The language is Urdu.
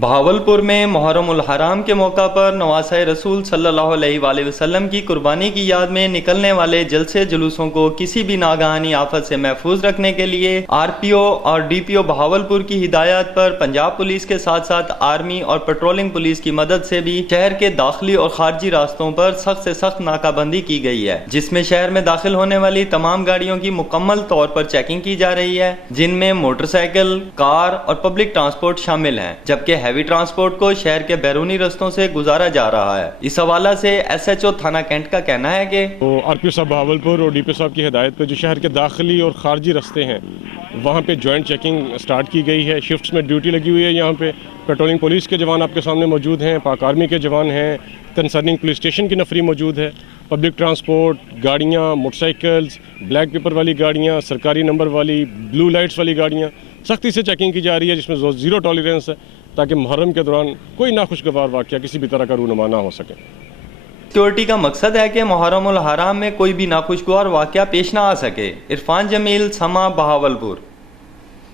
بہاولپور میں محرم الحرام کے موقع پر نواسۂ رسول صلی اللہ علیہ وآلہ وسلم کی قربانی کی یاد میں نکلنے والے جلسے جلوسوں کو کسی بھی ناگہانی آفت سے محفوظ رکھنے کے لیے آر پی او اور ڈی پی او بہاولپور کی ہدایات پر پنجاب پولیس کے ساتھ ساتھ آرمی اور پیٹرولنگ پولیس کی مدد سے بھی شہر کے داخلی اور خارجی راستوں پر سخت سے سخت ناکہ بندی کی گئی ہے، جس میں شہر میں داخل ہونے والی تمام گاڑیوں کی مکمل طور پر چیکنگ کی جا رہی ہے، جن میں موٹر سائیکل، کار اور پبلک ٹرانسپورٹ شامل ہیں، جبکہ ہیوی ٹرانسپورٹ کو شہر کے بیرونی رستوں سے گزارا جا رہا ہے۔ اس حوالہ سے ایس ایچ او تھانہ کینٹ کا کہنا ہے کہ آر پی او صاحب بہاولپور اور ڈی پی او صاحب کی ہدایت پہ جو شہر کے داخلی اور خارجی رستے ہیں وہاں پہ جوائنٹ چیکنگ سٹارٹ کی گئی ہے، شفٹس میں ڈیوٹی لگی ہوئی ہے۔ یہاں پہ پیٹرولنگ پولیس کے جوان آپ کے سامنے موجود ہیں، پاک آرمی کے جوان ہیں، کنسرننگ پولیس اسٹیشن کی نفری موجود ہے، پبلک ٹرانسپورٹ گاڑیاں، موٹر سائیکلز، بلیک پیپر والی گاڑیاں، سرکاری نمبر والی، بلو لائٹس والی گاڑیاں سختی سے چیکنگ کی جا رہی ہے، جس میں زیرو ٹالرنس ہے تاکہ محرم کے دوران کوئی ناخوشگوار واقعہ کسی بھی طرح کا رونما نہ ہو سکے۔ سیکورٹی کا مقصد ہے کہ محرم الحرام میں کوئی بھی ناخوشگوار واقعہ پیش نہ آ سکے۔ عرفان جمیل، سما، بہاولپور۔